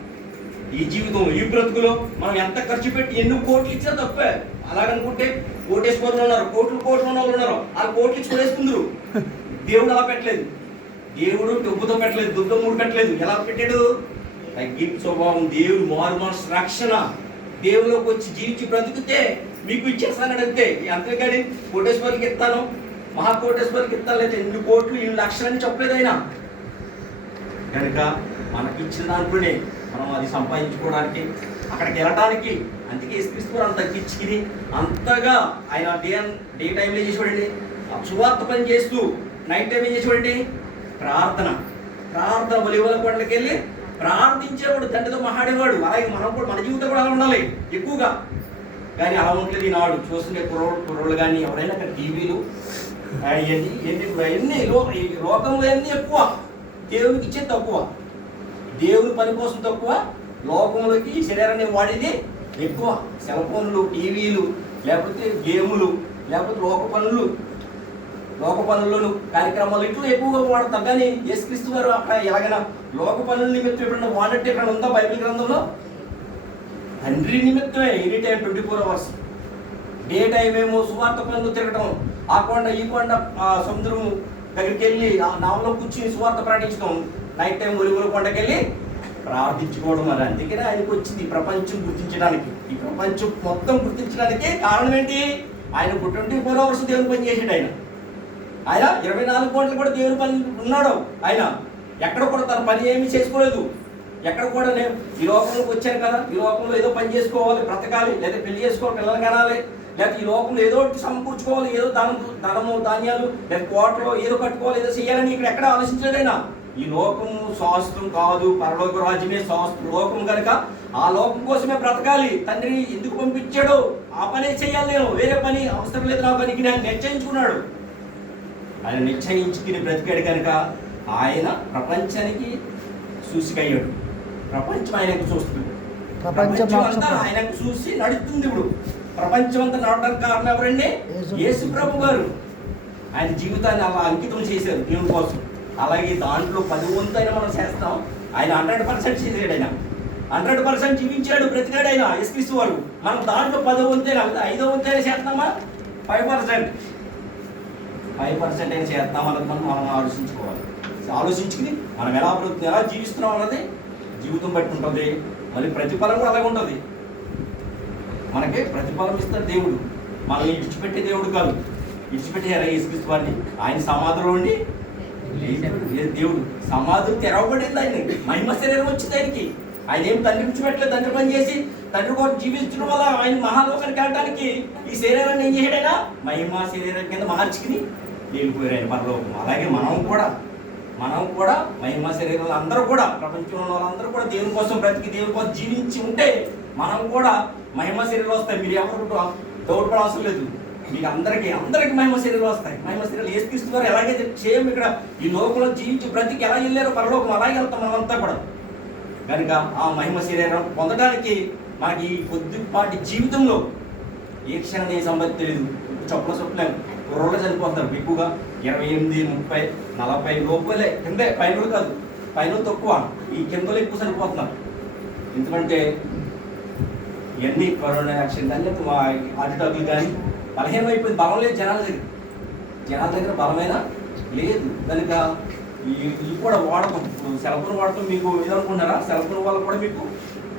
ఈ జీవితం, ఈ బ్రతుకులో మనం ఎంత ఖర్చు పెట్టి ఎన్ని కోట్లు ఇచ్చినా తక్కువే. అలాగనుకుంటే కోటేశ్వరులు ఉన్నారు, కోట్లు ఉన్న వాళ్ళు ఉన్నారు, వాళ్ళు కోట్లు ఇచ్చి కొనేసుకుందరు. దేవుడు అలా పెట్టలేదు. దేవుడు డబ్బుతో పెట్టలేదు, దుబ్బతో మూడు పెట్టలేదు. ఎలా పెట్టాడు? తగ్గింపు స్వభావం, దేవుడు మారు మనసు రక్షణ. దేవులోకి వచ్చి జీవించి బ్రతికితే మీకు ఇచ్చేస్తాను అంతే. అంతేకాని కోటేశ్వరికి ఇస్తాను, మహాకోటేశ్వరికి ఇస్తాను, లేదా 2 కోట్లు 2 లక్షలని చెప్పలేదు ఆయన. కనుక మనకి ఇచ్చిన దాంట్లోనే మనం అది సంపాదించుకోవడానికి, అక్కడికి వెళ్ళడానికి, అందుకే యేసుక్రీస్తు అంత తగ్గించుకుని అంతగా ఆయన డే టైంలో చేసేవాడండి. సువార్త పని చేస్తూ నైట్ టైం ఏం చేసేవాడండి? ప్రార్థన ఒలివల కొండలకి వెళ్ళి ప్రార్థించేవాడు, తండ్రితో మాట్లాడేవాడు. అలాగే మనం కూడా, మన జీవితం కూడా అలా ఉండాలి ఎక్కువగా. కానీ అలా ఉండలేదు ఈనాడు. చూస్తుంటే కుర్రోళ్ళు కానీ ఎవరైనా అక్కడ టీవీలు ఎన్ని లోకంలో అన్నీ ఎక్కువ, దేవునికి ఇచ్చేది తక్కువ, దేవుని పని కోసం తక్కువ, లోకంలోకి శరీరాన్ని వాడేది ఎక్కువ. సెల్ ఫోన్లు, టీవీలు, లేకపోతే గేములు, లేకపోతే లోక పనులను కార్యక్రమాలు ఇట్లు ఎక్కువగా వాడతాం. కానీ యేసుక్రీస్తు వారు అక్కడ ఎలాగైనా లోక పనుల నిమిత్తం ఎప్పుడైనా వాడట్టు ఇక్కడ ఉందా బైబిల్ గ్రంథంలో? తండ్రి నిమిత్తమే any time 24 hours. Day time ఏమో సువార్త పనులు తిరగటం, ఆ కొండ ఈ కొండ సముద్రం దగ్గరికి వెళ్ళి ఆ నావలో కూర్చుని సువార్త ప్రకటించడం, నైట్ టైం ఒలివల కొండకి వెళ్ళి ప్రార్థించుకోవడం. మరి అందుకనే ఆయనకు వచ్చింది ప్రపంచం గుర్తించడానికి. ఈ ప్రపంచం మొత్తం గుర్తించడానికి కారణం ఏంటి? ఆయన 24 hours దేవుని పని చేసాడు. ఆయన 24 గంటలు కూడా దేవుని పని ఉన్నాడు. ఆయన ఎక్కడ కూడా తన పని ఏమీ చేసుకోలేదు. ఎక్కడ కూడా నేను ఈ లోకంలోకి వచ్చాను కదా, ఈ లోకంలో ఏదో పని చేసుకోవాలి, బ్రతకాలి, లేదా పెళ్లి చేసుకోవాలి, పిల్లలు కనాలి, లేకపోతే ఈ లోకంలో ఏదో సమకూర్చుకోవాలి, ఏదో ధనము ధాన్యాలు, లేదా కోటలో ఏదో కట్టుకోవాలి, ఏదో చేయాలని ఇక్కడ ఎక్కడ ఆలోచించలేదైనా. ఈ లోకము శాస్త్రం కాదు, పరలోక రాజ్యమే శాస్త్రం లోకం కనుక ఆ లోకం కోసమే బ్రతకాలి. తండ్రి ఎందుకు పంపించాడో ఆ పనే చేయాలి, నేను వేరే పని అవసరం లేదు నా పనికి నేను నిశ్చయించుకున్నాడు. ఆయన నిశ్చయించుకుని బ్రతికాడు కనుక ఆయన ప్రపంచానికి సూచికయ్యాడు. ప్రపంచం ఆయనకు చూస్తుంది, ప్రపంచం అంతా ఆయనకు చూసి నడుస్తుంది. ఇప్పుడు ప్రపంచం అంతా నడవడానికి కారణం ఎవరండి? యేసు ప్రభు గారు. ఆయన జీవితాన్ని అలా అంకితం చేశారు దేవుని కోసం. అలాగే దాంట్లో 10 వంతు మనం చేస్తాం. ఆయన 100% చేసాడు. ఆయన 100% జీవించాడు, బ్రతికాడు ఆయన యేసుక్రీస్తు వారు. మనం దాంట్లో 10 వంతు 5వ వంతు చేస్తామా? 5%. 5% అయినా చేస్తామన్నది మనం ఆలోచించుకోవాలి. ఆలోచించుకుని మనం ఎలా బ్రతుకుతున్నాం, ఎలా జీవిస్తున్నాం అన్నది జీవితం బట్టి ఉంటుంది. మళ్ళీ ప్రతిఫలం కూడా అలాగే ఉంటుంది. మనకి ప్రతిఫలం ఇస్తాడు దేవుడు. మనం విడిచిపెట్టే దేవుడు కాదు. విడిచిపెట్టారా యేసుక్రీస్తు వారిని? ఆయన సమాధిలో ఉండి దేవుడు సమాధులు తెరవబడింది. ఆయన మహిమ శరీరం వచ్చింది ఆయనకి. ఆయన ఏం తండ్రి విడిచిపెట్టలేదు. తండ్రి పని చేసి తండ్రి కోసం జీవించడం వల్ల ఆయన మహాలోకానికి వెళ్ళడానికి ఈ శరీరాన్ని ఏం చేయడైనా మహిమ శరీరం కింద మార్చుకుని వెళ్ళిపోయారు ఆయన పరలోకం. అలాగే మనం కూడా మహిమ శరీరాలు అందరూ కూడా, ప్రపంచంలో ఉన్న వాళ్ళందరూ కూడా దేవుని కోసం బ్రతికి దేవుని కోసం జీవించి ఉంటే మనం కూడా మహిమ శరీరాలు వస్తాయి. మీరు ఎవరు డౌట్ పడ అవసరం లేదు. మీకు అందరికీ మహిమ శరీరాలు వస్తాయి. మహిమ శరీరాలు యేసుక్రీస్తు వారు ఎలాగైతే చేయం ఇక్కడ ఈ లోకంలో జీవించి బ్రతికి ఎలా వెళ్ళారో పరలోకం అలాగే వెళ్తాం మనమంతా కూడా. కనుక ఆ మహిమ శరీరం పొందడానికి మనకి ఈ కొద్దిపాటి జీవితంలో ఏ క్షణం ఏ సంబంధం తెలియదు. చొప్పులేము కుర్రోళ్ళు చనిపోతున్నారు ఎక్కువగా. 28, 30, 40 లోపలే కిందే, పైన కాదు. పైన తక్కువ, ఈ కిందలో ఎక్కువ చనిపోతున్నారు. ఎందుకంటే ఇవన్నీ కరోనా యాక్సిడెంట్ కానీ హార్ట్ అటాక్లు కానీ బలహీనం అయిపోయింది. బలం లేదు జనాల దగ్గర బలమైన లేదు. కనుక ఇవి కూడా వాడతాం. ఇప్పుడు సెల్ ఫోన్ వాడతాం. మీకు ఏదనుకుంటున్నారా? సెల్ ఫోన్ వల్ల కూడా మీకు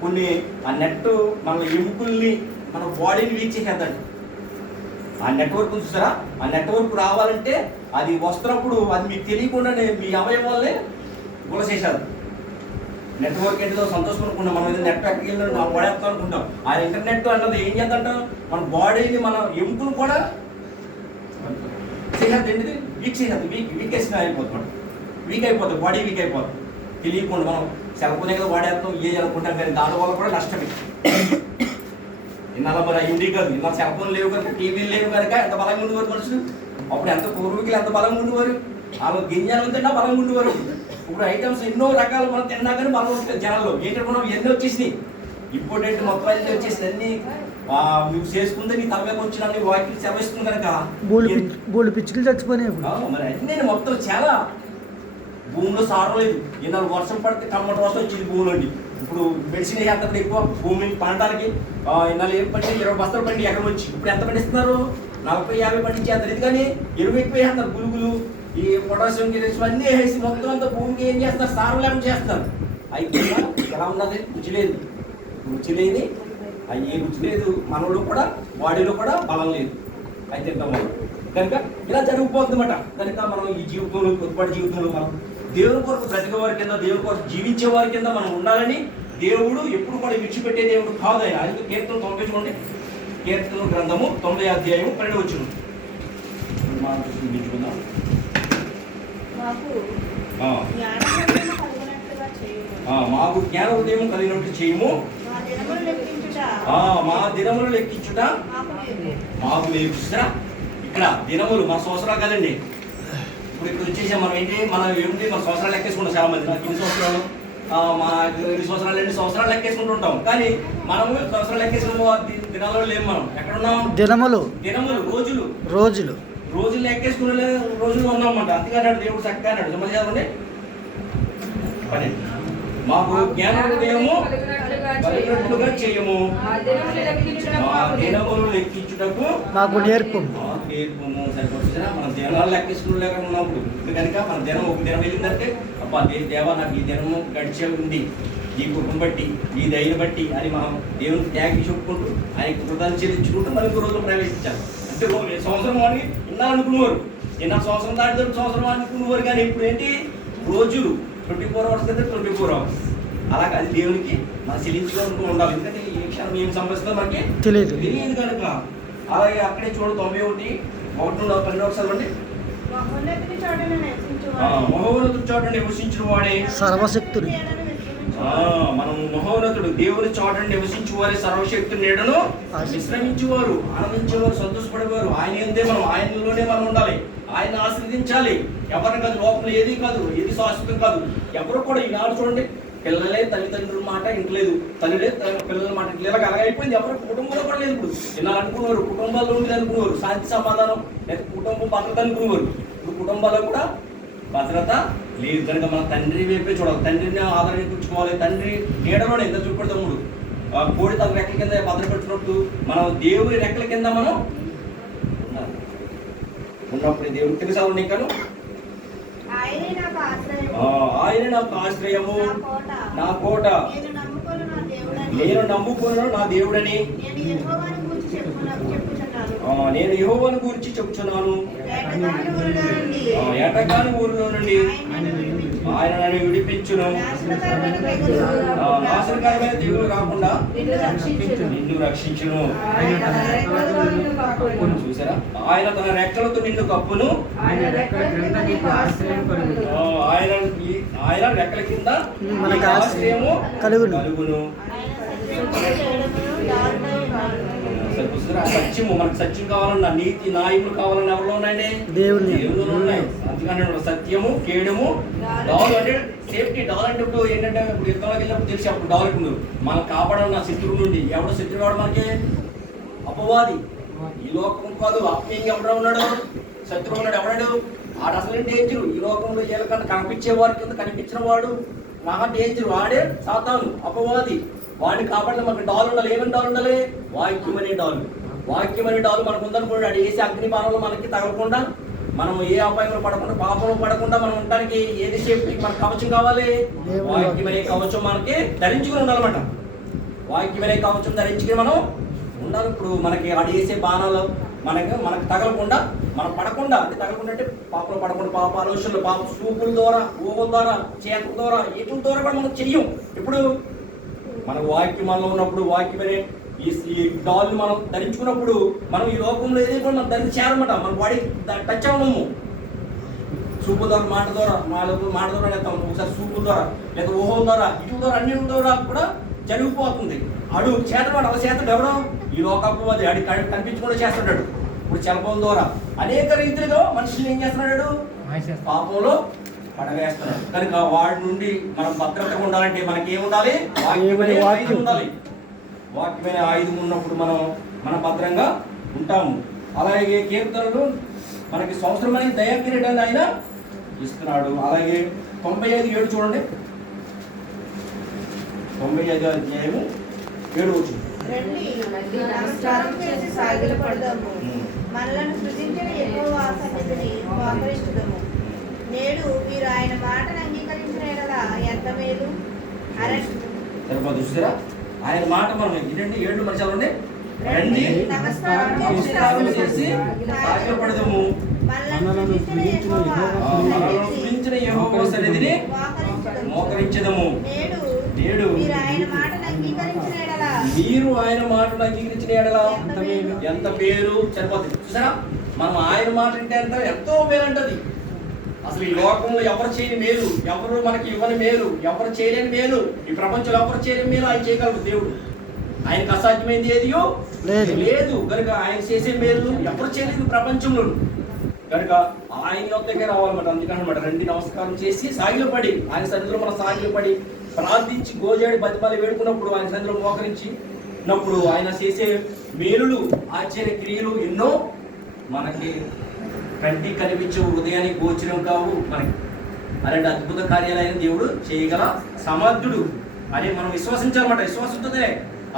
కొన్ని ఆ నెట్ మన ఎముకల్ని మన బాడీని వీక్ చేసేద్దండి. ఆ నెట్వర్క్ చూసారా? ఆ నెట్వర్క్ రావాలంటే అది వస్తున్నప్పుడు అది మీకు తెలియకుండానే మీ అవయవాలనే గులసేసారు. నెట్వర్క్ ఏంటిదో సంతోషపడుకుంటాం. మనం ఏదో నెట్ ఎక్కడికి వెళ్ళిన మనం పడేస్తాం అనుకుంటాం. ఆ ఇంటర్నెట్ అన్నది ఏం చేద్దంటాం, మన బాడీని మన ఎముకలు కూడా చేసేది. ఏంటిది వీక్ చేసేది. వీక్ అయిపోతుంది. వీక్ అయిపోతుంది, బాడీ వీక్ అయిపోతుంది. తెలియకుండా మనం సెల్ ఫోన్ కదా వాడేస్తాం, ఏ అనుకుంటాం. కానీ దానివల్ల కూడా నష్టమే. ఇన్నాళ్ళ మరి అవి ఉండి కాదు. ఇన్నాళ్ళు సెల్ ఫోన్ లేవు కనుక, టీవీలు లేవు కనుక ఎంత బలంగా ఉండేవారు మనుషులు. అప్పుడు ఎంత పూర్వీకులు ఎంత బలంగా ఉండేవారు. వాళ్ళు గింజలు తిన్నా బలంగా ఉండేవారు. ఇప్పుడు ఐటమ్స్ ఎన్నో రకాలు మనం తిన్నా కానీ బలం ఉంటుంది జనాల్లో. ఏంటంటే మనం ఎన్ని వచ్చేసినాయి. ఇంపార్టెంట్ మొత్తం అన్నీ వచ్చేసి అన్ని నువ్వు చేసుకుంటే నీ తలవేకి వచ్చిన అన్ని వాకిలు సెలవిస్తుంది కనుక బోళ్ళు పిచ్చుకలు చచ్చిపోయినాయి. మరి అన్నీ మొత్తం చాలా భూమిలో సారం లేదు. ఇన్నాళ్ళు వర్షం పడితే టమాటో వర్షం వచ్చింది భూమిలోండి. ఇప్పుడు మెడిసిన్ వేసేంత ఎక్కువ భూమి పండడానికి. ఇన్నాళ్ళు ఏం పండి 20 బస్తాలు పండి ఎక్కడ వచ్చి ఇప్పుడు ఎంత పండిస్తున్నారు? 40-50 పండించేస్తారు. ఎందుకని ఎరువు ఎక్కువ వేస్తున్నారు. పురుగులు, ఈ పొటాషియం అన్నీ వేసి మొత్తం అంతా భూమికి ఏం చేస్తున్నారు? సారం లేకుండా చేస్తున్నారు. అయితే ఎలా ఉన్నది? రుచి లేదు. రుచి లేదు. మనలో కూడా బాడీలో కూడా బలం లేదు. అయితే తింటాం మనం. కనుక ఇలా జరిగిపోతుంది అన్నమాట. కనుక మనం ఈ జీవితంలో, కొద్దిపాటి జీవితంలో మనం దేవుని కొరకు బ్రతికే వారి కింద, దేవుని కొరకు జీవించే వారి కింద మనం ఉండాలని దేవుడు ఎప్పుడు కూడా విడిచిపెట్టే దేవుడు కాదు ఆయన. అందుకే కీర్తన 90 చూడండి. కీర్తన గ్రంథము 90వ అధ్యాయం 12వ వచనం మనం చూసుకుందాం. మాకు జ్ఞాన హృదయం కలిగినట్టు చేయము. మా దినములు లెక్కించుట మాకు నేర్పిస్తా. ఇక్కడ దినములు మన సంవత్సరాలు కదండి. ఇప్పుడు ఇక్కడ వచ్చేసాం మనం. మన సంవత్సరాలు లెక్కేసుకుంటాం. చాలా మంది నాకు 2 సంవత్సరాలు, మా 2 సంవత్సరాలు 2 సంవత్సరాలు లెక్కేసుకుంటూ ఉంటాం. కానీ మనము సంవత్సరాలు లెక్కేసుకున్న దినాల్లో లేము. మనం ఎక్కడున్నాం? దినములు రోజులు లెక్కేసుకునే రోజులు ఉన్నామన్నమాట. అందుకన్నాడు దేవుడు చక్కగా అన్నాడు. మళ్ళీ చదవండి. మాకు జ్ఞాన హృదయము కలిగినట్లుగా చేయము. మా దినములు లెక్కించుటకు మాకు నేర్పము. సరిపోతుందా? మన దినాలు లెక్కేసుకునే ఉన్నప్పుడు కనుక మన దినం ఒక దినం వెళ్ళిందంటే అబ్బా దేవా నాకు ఈ దినము గడిచే ఉంది, ఈ కుటుంబం బట్టి, ఈ దయని బట్టి అని మనం దేవునికి త్యాగి చెప్పుకుంటూ ఆయన కృతజ్ఞతలు చెల్లించుకుంటూ మనకు రోజులు ప్రవేశించాలి. అంటే సంవత్సరం వాడిని ఇన్నాళ్ళు అనుకునేవారు. సంవత్సరం దాటి సంవత్సరం అనుకునేవారు. కానీ ఇప్పుడు ఏంటి? రోజులు 24 hours కదా, 24 hours. అలాగే అది దేవునికి మనం చెల్లించుకుంటూ ఉండాలి. ఎందుకంటే ఏ క్షణం ఏం సంభవిస్తుందో మనకి తెలియదు కనుక. అలాగే అక్కడే చూడండి 91:1 ఒకసారి అండి. మహోన్నతుడి చోట నివసించిన వాడే సర్వశక్తుడు. మనం మహోన్నతుడు దేవుని చోట నివసించు వారి సర్వశక్తి నీడను విశ్రమించేవారు, ఆనందించేవారు, సంతోషపడేవారు. ఆయనలోనే మనం ఉండాలి. ఆయన ఆశ్రదించాలి. ఎవరిని కాదు, లోపల ఏది కాదు, ఏది శాశ్వతం కాదు. ఎవరు కూడా ఈనాడు చూడండి, పిల్లలే తల్లిదండ్రుల మాట ఇంటలేదు, తల్లిలే పిల్లల మాట ఇంటలేదు. అలాగే అయిపోయింది. ఎవరు కుటుంబంలో కూడా లేదు. ఇప్పుడు ఇలా అనుకునేవారు కుటుంబాల్లో ఉండేది అనుకునేవారు, శాంతి సమాధానం లేదా కుటుంబం భద్రత అనుకునేవారు. ఇప్పుడు కుటుంబాల్లో కూడా భద్రత లేదు. కనుక మన తండ్రి వైపే చూడాలి. తండ్రిని ఆదరించుకోవాలి. తండ్రి నీడలోనే ఎంత చూపెడతాముడు కోడి తన రెక్కల కింద భద్రపడుతున్నట్టు మనం దేవుని రెక్కల కింద మనం ఉండాలి. ఉన్నప్పుడు దేవుడు తెలుసా నీకను ఆయనే నాకు ఆశ్రయము, ఆయన నాకు ఆశ్రయము, నా కోట, నా కోట, నేను నమ్ముకొను నా దేవుడని, నేను నమ్ముకున్నాను నా దేవుడని, నేను యెహోవాను గూర్చి చెప్పుచున్నాను. నేను యెహోవాను గురించి చెప్తున్నాను. ఏటగాని ఊరిలో నుండి ఏటగాని ఊరిలో నుండి ఆయన నన్ను విడిపించును. నాశనకరమైన తెగులు నాశనకరమైన తెగులు రాకుండా నిన్ను నిన్ను రక్షించును. రక్షించును. ఆయన తన రెక్కలతో నిన్ను కప్పును. చూసారా, ఆయన తన రెక్కలతో నిన్ను కప్పును. ఆయన రెక్కల కింద నీకు ఆశ్రయం కలుగును. ఆయన రెక్కల కింద మనకు ఆశ్రయము కలుగును. కలుగును. ఆయన సత్యము చేయడమును దారుణము కాదు. చూసారా, సత్యము, మనకు సత్యం కావాలన్నా, నీతి న్యాయములు కావాలన్నా ఎవరిలో ఉన్నాయండి? దేవుని. దేవునిలో ఉన్నాయి. అందుకని సత్యము, కేడము, డాల్ అంటే సేఫ్టీ. డాల్ అంటే ఇప్పుడు ఏంటంటే, ఇప్పుడు యుద్ధంలోకి వెళ్ళినప్పుడు తెలిసి అప్పుడు డాల్ ఉంటుంది. మనం కాపాడాలన్న శత్రువు నుండి. ఎవడో శత్రువు వాడు మనకి అపవాది. ఈ లోకం కాదు, ఆత్మీయంగా ఎవడో ఉన్నాడు, శత్రువు ఉన్నాడు. ఎవడాడు? ఆడు అసలు డేంజరు. ఈ లోకంలో ఏళ్ళకన్నా కనిపించే వాడి కింద కనిపించిన వాడు మహా డేంజర్. వాడే సాతాను, అపవాది. వాడిని కాపాడాలి. మనకు డాల్ ఉండాలి. ఏమని డాల్ ఉండాలి? వాక్యం అనే డాల్. వాక్యం అనే డాల్ మనకు ఉందనుకోండి, అది వేసి అగ్ని బాణంలో మనకి తగలకుండా, మనం ఏ అపాయంలో పడకుండా, పాపంలో పడకుండా మనం ఉండడానికి ఏది సేఫ్టీ? మనకు కవచం కావాలి. వాక్యం అనే కవచం మనకి ధరించుకుని ఉండాలన్నమాట. వాక్యం అనే కవచం ధరించుకుని మనం ఉండాలి. ఇప్పుడు మనకి అది వేసే బాణాలు మనకు తగలకుండా, మనం పడకుండా, అంటే తగలకుండా అంటే పాపంలో పడకుండా, పాప ఆలోచనలు, పాప చూపుల ద్వారా, ఊహల ద్వారా, చేతుల ద్వారా, ఏటుల ద్వారా కూడా మనం చెయ్యం. ఇప్పుడు మన వాక్యం మనలో ఉన్నప్పుడు, వాక్యం అనే ఈ డాల్ని మనం ధరించుకున్నప్పుడు, మనం ఈ లోకంలో ఏదైతే కూడా మనం ధరించారన్నమాట. మన బాడీ టచ్ అవ్వము. చూపు ద్వారా, మాట ద్వారా, మాట ద్వారా లేకపోతే ఒకసారి చూపు ద్వారా, లేదా ఊహల ద్వారా, ఇటు ద్వారా, అన్నిటి ద్వారా కూడా జరిగిపోతుంది. అడు చేతవాడు అలా చేస్తాడు. ఎవడో ఈ లోకపు అది అడి కనిపించకుండా చేస్తున్నాడు. ఇప్పుడు చలపం ద్వారా అనేక రీతిలో మనుషులు ఏం చేస్తున్నాడు? పాపంలో పడవేస్తున్నాడు. కనుక వాడి నుండి మనం భద్రతగా ఉండాలంటే మనకి ఏముండాలి? వాక్యమనే ఆయుధం ఉండాలి. వాక్యమైన ఆయుధం ఉన్నప్పుడు మనం భద్రంగా ఉంటాము. అలాగే కీర్తనలు మనకి సంవత్సరమైన దయా కిరీటాన్ని ఆయన ఇస్తున్నాడు. అలాగే 95:7 చూడండి. 95వ అధ్యాయము 7వ వచనం. రండి నమస్కారం చేసి సాగిలపడదాము, మనలను సృజించిన యెహోవా సన్నిధిని మోకరిస్తుదము. నేడు మీరు ఆయన మాటను అంగీకరించిన యెడల ఎంత మేలు. సరిపోదు. చూసారా, ఆయన మాట మనం ఏంటంటే 7 మనుషులు రండి నమస్కారం చేసి సాగిలపడదాము, మనలను సృజించిన యెహోవా సన్నిధిని మోకరించదము. నేడు మీరు ఆయన మాటను అంగీకరించిన యెడల ఎంత పేరు. సరిపోతుంది. చూసారా, మనం ఆయన మాట అంటే ఎంతో మేలు అంటది. అసలు ఈ లోకంలో ఎవరు చేయని మేలు, ఎవరు మనకి ఇవ్వని మేలు, ఎవరు చేయలేని మేలు, ఈ ప్రపంచంలో ఎవరు చేయలేని మేలు ఆయన చేయగలరు. దేవుడు, ఆయనకు అసాధ్యమైంది ఏదియో లేదు. కనుక ఆయన చేసే మేలు ఎవరు చేయలేదు ప్రపంచంలో. కనుక ఆయన యొక్కకే రావాలన్నమాట. అందుకనమాట రండి నమస్కారం చేసి సాగిలపడి, ఆయన సన్నిధిలో మనం సాగిలపడి ప్రార్థించి, గోజాడి, బతిమాలి వేడుకున్నప్పుడు, ఆయన సన్నిధిలో మోకరించినప్పుడు ఆయన చేసే మేలులు, ఆశ్చర్య క్రియలు ఎన్నో మనకి కంటికి కనిపించే, హృదయానికి గోచరం కావు. మనకి అలాంటి అద్భుత కార్యాలైన దేవుడు చేయగల సమర్థుడు అని మనం విశ్వసించాలన్నమాట. విశ్వాసంతోనే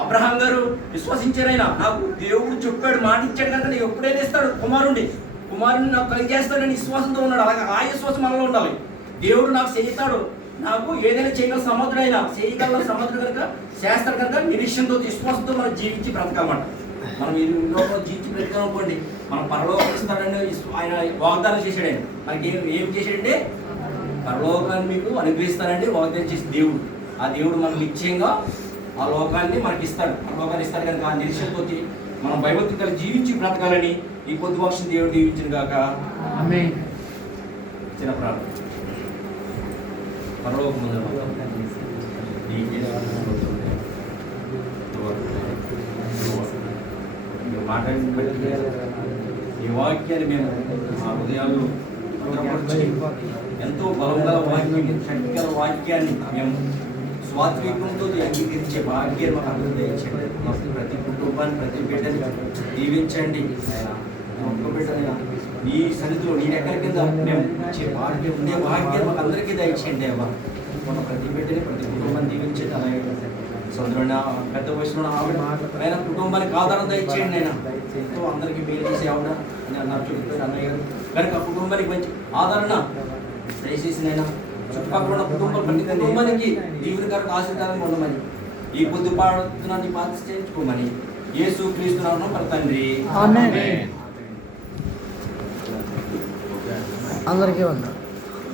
అబ్రహాం గారు విశ్వసించారైనా, నాకు దేవుడు చెప్పాడు, మాట ఇచ్చాడు కనుక నీకు ఎప్పుడైనా ఇస్తాడు కుమారుని నాకు కలిగేస్తాడని విశ్వాసంతో ఉన్నాడు. అలాగే ఆ విశ్వాసం మనలో ఉండాలి. దేవుడు నాకు చేస్తాడు, నాకు ఏదైనా చేయగల సమర్థుడైనా, చేయగల సమర్థుడు కనుక చేస్తాడు కనుక నిరీక్షణతో, విశ్వాసంతో మనం జీవించి బ్రతకాలన్నమాట. మనం ఈ లోకంలో జీవించి బ్రతకాలనుకోండి, మనం పరలోకం ఇస్తాడని ఆయన వాగ్దానం చేశాడు. ఆయన మనకి ఏం చేశాడంటే పరలోకాన్ని మీకు అనుగ్రహిస్తానండి వాగ్దానం చేసి దేవుడు. ఆ దేవుడు మనకు నిశ్చయంగా ఆ లోకాన్ని మనకి ఇస్తాడు, పరలోకాన్ని ఇస్తాడు. కనుక ఆ నిరీక్షణతో మనం భయభక్తులు కలిగి జీవించి బ్రతకాలని ఈ కొద్ది పక్షం దేవుడు దీవించిన గాక. చిన్న ప్రార్థన. పరలోకమందు ఈ వాక్యాన్ని మేము మా హృదయాల్లో భద్రపరచి, ఎంతో బలం గల వాక్యాన్ని, శక్తి గల వాక్యాన్ని మేము స్వాత్వికంతో అంగీకరించే భాగ్యాన్ని మాకు అందరూ దయచేయండి. ప్రతి కుటుంబాన్ని, ప్రతి బిడ్డని దీవించండి. ఒక్క బిడ్డని నీ సన్నిధిలో, నీ రెక్కల కింద మేము ఇచ్చే భాగ్యం, ఉండే భాగ్యం మాకు అందరికీ దయచేయండి. అవ్వ ప్రతి బిడ్డని, ప్రతి కుటుంబాన్ని దీవించండి. అలాగే సొంతమైన పెద్ద వయసులో ఆవిడ ఆయన కుటుంబానికి ఆధారం దయచేయండి ఆయన ఎంతో అందరికీ మేలు చేసి ఆవిడ అని అన్నారు చెబుతారు అన్నయ్య గారు కనుక ఆ కుటుంబానికి మంచి ఆదరణ దయచేసి నేను చుట్టుపక్కల ఉన్న ప్రతి కుటుంబానికి దీవునికరకు ఆశీర్వాదంగా ఉండమని ఈ పొద్దుపాడుతున్నాన్ని పాత్ర చేయించుకోమని యేసు క్రీస్తునామమున మన తండ్రి ఆమేన్. అందరికీ వందనాలు.